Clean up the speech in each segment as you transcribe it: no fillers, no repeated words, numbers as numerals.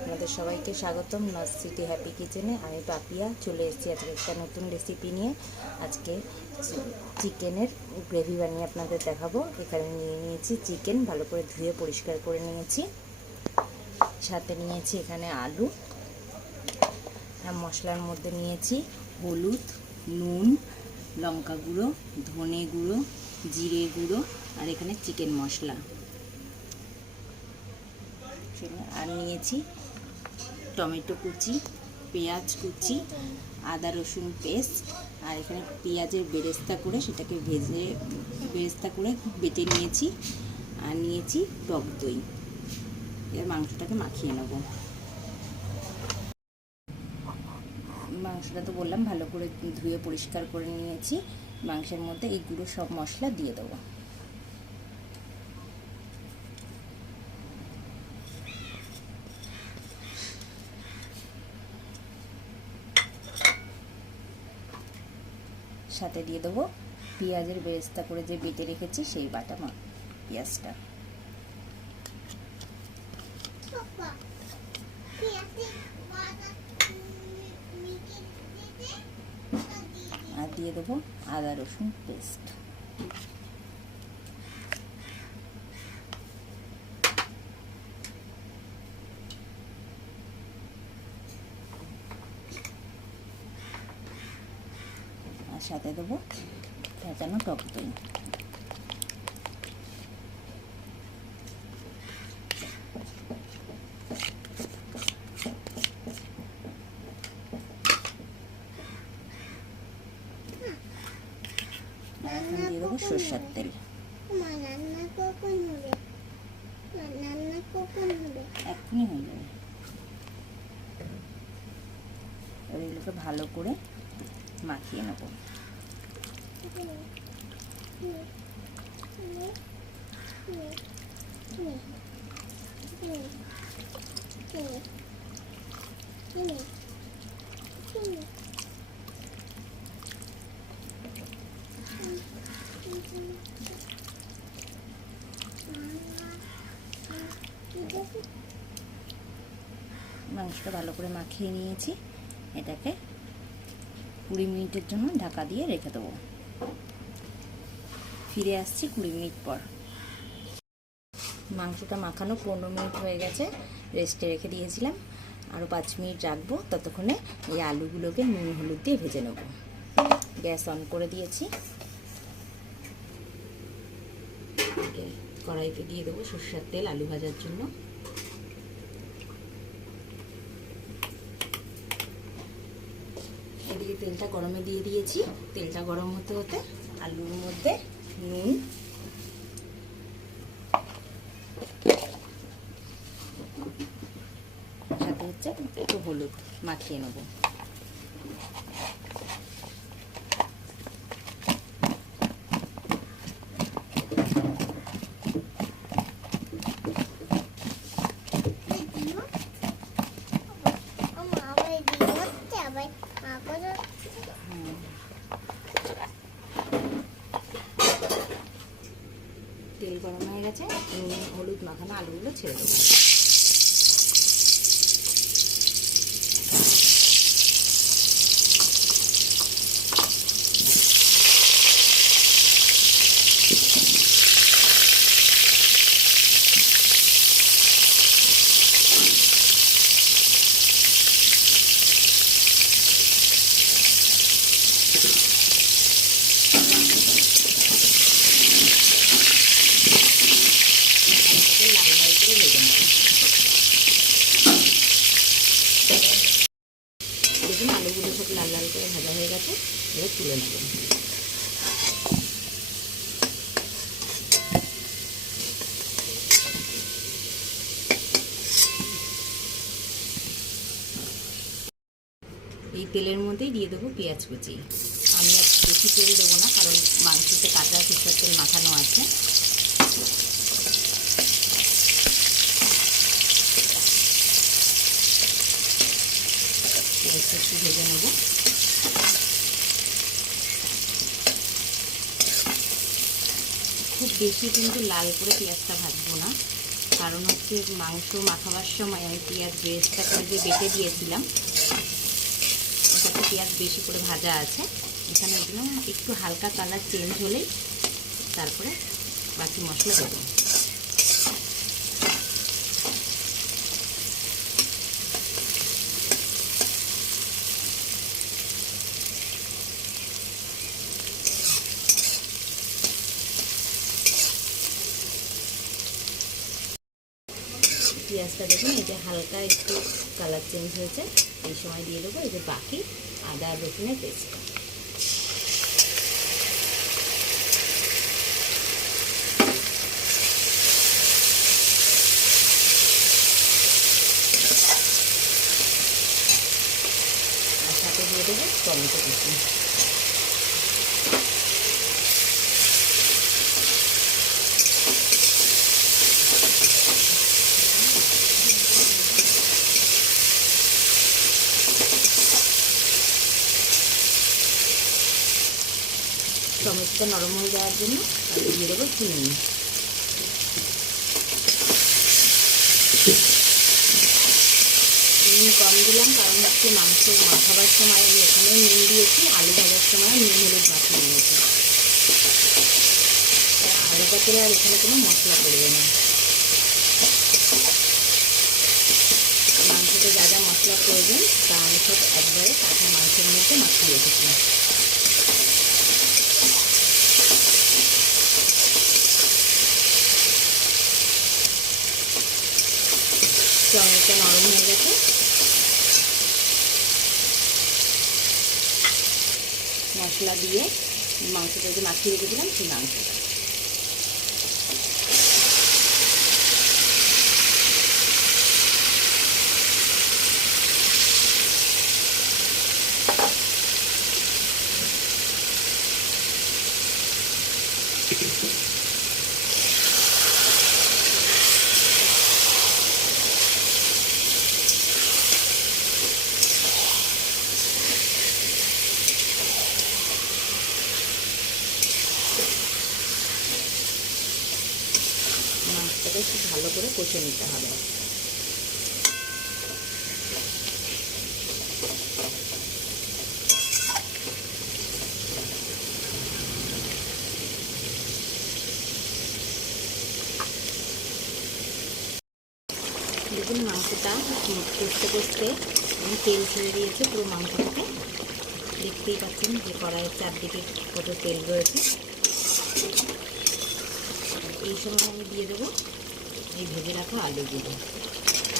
আপনাদের সবাইকে স্বাগতম নর্থ সিটি হ্যাপি কিচেনে। আমি পাপিয়া চলে এসেছি আজকে একটা নতুন রেসিপি নিয়ে। আজকে চিকেনের গ্রেভি বানিয়ে আপনাদের দেখাবো। এখানে নিয়ে নিয়েছি চিকেন, ভালো করে ধুয়ে পরিষ্কার করে নিয়েছি। সাথে নিয়েছি এখানে আলু, মশলার মধ্যে নিয়েছি হলুদ, নুন, লঙ্কা গুঁড়ো, ধনে গুঁড়ো, জিরে গুঁড়ো আর এখানে চিকেন মশলা। আর নিয়েছি টমেটো কুচি, পেঁয়াজ কুচি, আদা রসুন পেস্ট, আর এখানে পেঁয়াজের বেরেস্তা করে সেটাকে ভেজে বেরেস্তা করে বেটে নিয়েছি। আর নিয়েছি টক দই। এর মাংসটাকে মাখিয়ে নেব। মাংসটা তো বললাম ভালো করে ধুয়ে পরিষ্কার করে নিয়েছি। মাংসের মধ্যে এই গুঁড়ো সব মশলা দিয়ে দেবো। সাথে দিয়ে দেবো পেঁয়াজের বেরেস্তা করে যে বেটে রেখেছি সেই বাটা পেঁয়াজটা। আর দিয়ে দেবো আদা রসুন পেস্ট। আর সাথে দেবো ফেটানো টক দই। এখন দিয়ে দেবো সরষের তেল। এখনই হয়ে যাবে। এগুলোকে ভালো করে মাখিয়ে নেব। মাংসটা ভালো করে মাখিয়ে নিয়েছি। এটাকে 20 মিনিটের জন্য ঢাকা দিয়ে রেখে দেবো। ফিরে আসছি 20 মিনিট পর। মাংসটা মাখানো 15 মিনিট হয়ে গেছে, রেস্টে রেখে দিয়েছিলাম। আরও 5 মিনিট রাখবো। ততক্ষণে এই আলুগুলোকে নুন হলুদ দিয়ে ভেজে নেব। গ্যাস অন করে দিয়েছি। কড়াইতে দিয়ে দেবো সরষের তেল আলু ভাজার জন্য। এদিকে তেলটা গরমে দিয়ে দিয়েছি। তেলটা গরম হতে হতে আলুর মধ্যে নুন, সাথে হচ্ছে একটু হলুদ মাখিয়ে নেব। তেল গরম হয়ে গেছে, নুন হলুদ মাখানো আলুগুলো ছেড়ে দেবো। দেখুন আলুগুলো সব লাল লাল করে ভাজা হয়ে গেছে। এবার তুলে নেব। এই তেলের মধ্যেই দিয়ে দেবো পেঁয়াজ কুচি। আমি আর বেশি তেল দেবো না, কারণ মাংসতে কাঁচা সরষের তেল মাখানো আছে। পেঁয়াজটা একটু ভেজে নেব। খুব বেশি কিন্তু লাল করে পেঁয়াজটা ভাজবো না, কারণ হচ্ছে মাংস মাখাবার সময় আমি পেঁয়াজ বেরেস্তা করে যে বেটে দিয়েছিলাম, ওটাতে পেঁয়াজ বেশি করে ভাজা আছে। এখানে এগুলো একটু হালকা কালার চেঞ্জ হলেই তারপরে বাকি মশলা দেবো। পেঁয়াজটা দেখুন এই যে হালকা একটু কালার চেঞ্জ হয়েছে, এই সময় দিয়ে দেবো এই যে বাকি আদা রসুনের পেস্ট। আর সাথে দিয়ে দেবো টমেটো কুচি। টমেটোটা নরম হয়ে যাওয়ার জন্য দিয়ে দেবো চিনি। নুন কম দিলাম কারণ হচ্ছে মাংস মাখাবার সময় আমি এখানে নুন দিয়েছি, আলু ভাজার সময় নুন হলুদ মাখিয়ে নিয়েছি। আলাদা করে আর এখানে কোনো মশলা পড়বে না। মাংসতে যা যা মশলা প্রয়োজন তা আমি সব একবারে কাঁচা মাংসের মধ্যে মাখিয়ে রেখেছি। টমেটো নরম হয়ে গেছে, মশলা দিয়ে মাংসটা যে মাখিয়ে রেখেছিলাম সেই মাংসটা মাছটাকে একটু ভালো করে কষে নিতে হবে। দেখুন মাংসটা কষতে কষতে তেল ছেড়ে দিয়েছে পুরো মাংসটাকে। দেখতেই পাচ্ছেন যে কড়াইয়ের চারদিকে কত তেল রয়েছে। এই সময় আমি দিয়ে দেবো এই ভেজে রাখা আলুগুলো।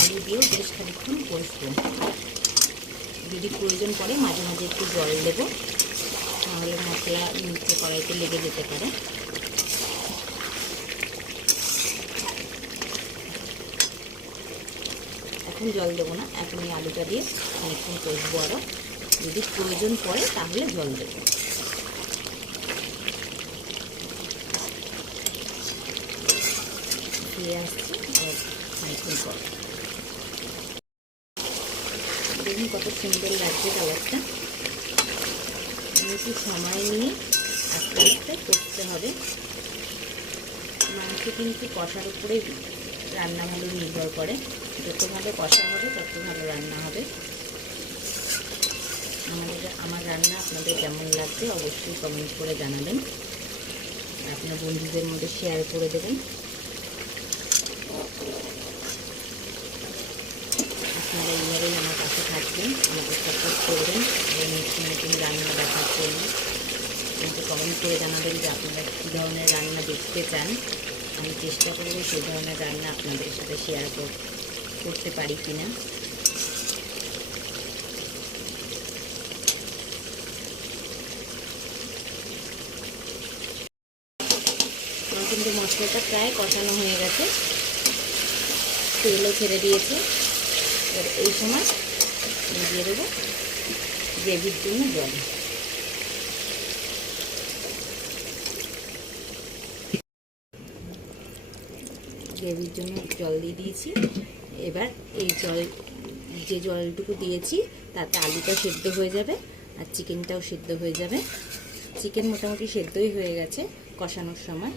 আলু দিয়েও বেশ খানিকক্ষণ কষবো। যদি প্রয়োজন পড়ে মাঝে মাঝে একটু জল দেবো, নাহলে মশলা নিচে কড়াইতে লেগে যেতে পারে। এখন জল দেবো না, এখন এই আলুটা দিয়ে খানিকক্ষণ কষবো আরও। যদি প্রয়োজন পড়ে তাহলে জল দেবো। ফিরে আসছি আর খানিকক্ষণ পর। দেখুন কত সুন্দর লাগছে কালারটা। একটু সময় নিয়ে আস্তে আস্তে কষতে হবে। মাংস কিন্তু কষার উপরে রান্না ভালো নির্ভর করে। যত ভালো কষা হবে তত ভালো রান্না হবে। আমার রান্না আপনাদের কেমন লাগছে অবশ্যই কমেন্ট করে জানাবেন। আপনার বন্ধুদের মধ্যে শেয়ার করে দেবেন। আপনারা এইভাবেই আমার কাছে থাকবেন, আমাকে সাপোর্ট করবেন এবং নতুন নতুন রান্না দেখার জন্য আমাকে কমেন্ট করে জানাবেন যে আপনারা কী ধরনের রান্না দেখতে চান। আমি চেষ্টা করব সেই ধরনের রান্না আপনাদের সাথে শেয়ার করতে পারি কিনা। আমার কিন্তু মশলাটা প্রায় কষানো হয়ে গেছে, তেলও ছেড়ে দিয়েছে। এবার এই সময় দিয়ে দেবো গ্রেভির জন্য জল। গ্রেভির জন্য জল দিয়ে দিয়েছি। এবার এই যে জলটুকু দিয়েছি তাতে আলুটা সেদ্ধ হয়ে যাবে আর চিকেনটাও সেদ্ধ হয়ে যাবে। চিকেন মোটামুটি সেদ্ধই হয়ে গেছে, কষানোর সময়।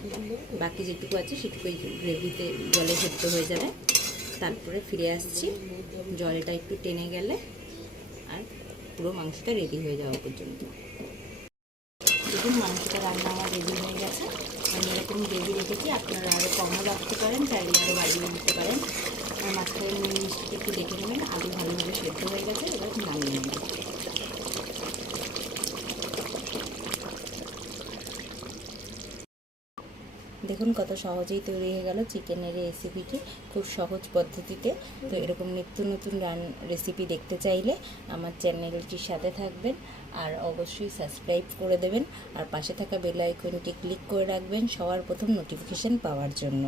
বাকি যেটুকু আছে সেটুকু গ্রেভিতে জলে সেদ্ধ হয়ে যাবে। তারপরে ফিরে আসছি জলটা একটু টেনে গেলে আর পুরো মাংসটা রেডি হয়ে যাওয়া পর্যন্ত। দেখুন মাংসটা রান্না আমার রেডি হয়ে গেছে। আমি এরকম গ্রেভি রেখেছি, আপনারা আরও কমও রাখতে পারেন, চাইলে আরও বাড়িয়ে দিতে পারেন। আর মাঝখানে নুন মিষ্টিটা একটু দেখে নেবেন। আলু ভালোভাবে সেদ্ধ হয়ে গেছে, এবার নামিয়ে নেবেন। দেখুন কত সহজেই তৈরি হয়ে গেল চিকেনের রেসিপিটি, খুব সহজ পদ্ধতিতে। তো এরকম নিত্য নতুন রেসিপি দেখতে চাইলে আমার চ্যানেলটির সাথে থাকবেন, আর অবশ্যই সাবস্ক্রাইব করে দেবেন, আর পাশে থাকা বেল আইকনটি ক্লিক করে রাখবেন সবার প্রথম নোটিফিকেশান পাওয়ার জন্য।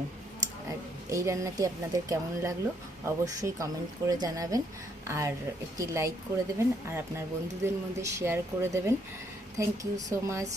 আর এই রান্নাটি আপনাদের কেমন লাগলো অবশ্যই কমেন্ট করে জানাবেন, আর একটি লাইক করে দেবেন, আর আপনার বন্ধুদের মধ্যে শেয়ার করে দেবেন। Thank you so much.